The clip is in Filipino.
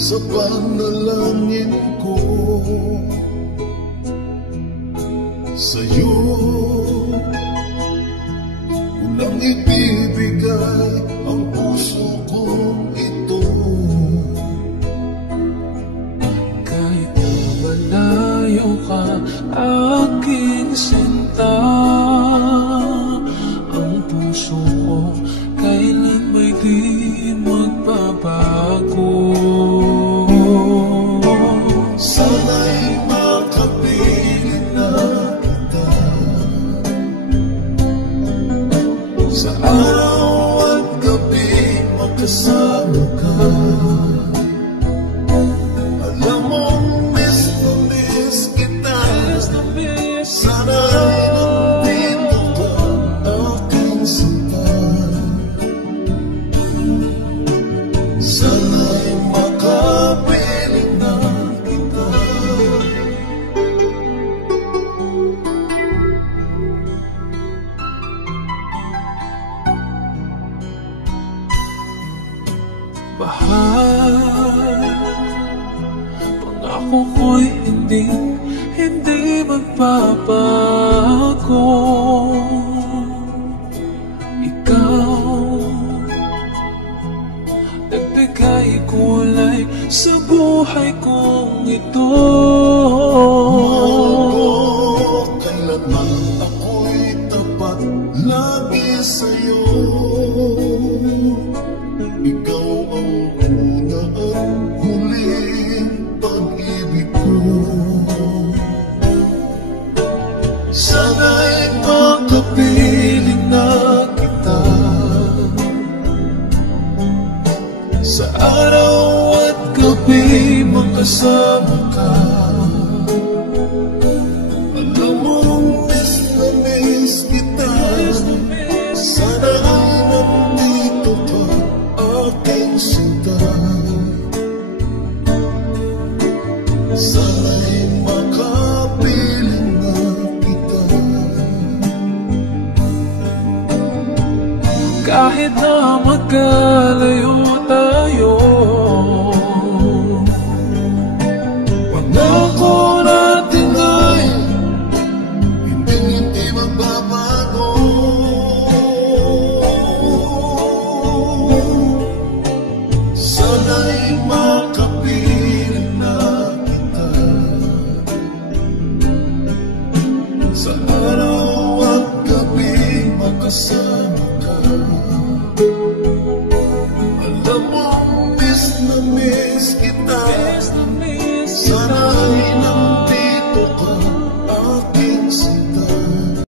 sa panalangin ko. Sa'yo unang ibibigay ang puso kong ito. Kahit na malayo ka, aking sinta, ang puso ko kailan may di magbabago. Sana'y makapiling na kita sa araw at gabi, magkasama ka. Alam mong miss na miss kita. Sana'y nandito ka, aking sinta. Sana'y makapiling na kita. Bahal, pangako ko'y hindi magbabago. Ikaw, nagbigay kulay sa buhay kong ito. Mahal ko, kailanman ako'y tapat lagi sa'yo. Ikaw ang una at huling pag-ibig ko. Sana'y makapiling na kita sa araw at gabi, magkasama ka. Alam mong miss na miss kita. Sana ay nandito ka, aking sinta. Sana'y makapiling na kita. Kahit na magkalayo tayo, Pangako natin ay hindi magbabago. Sana'y makapiling na kita sa araw at gabi, magkasama.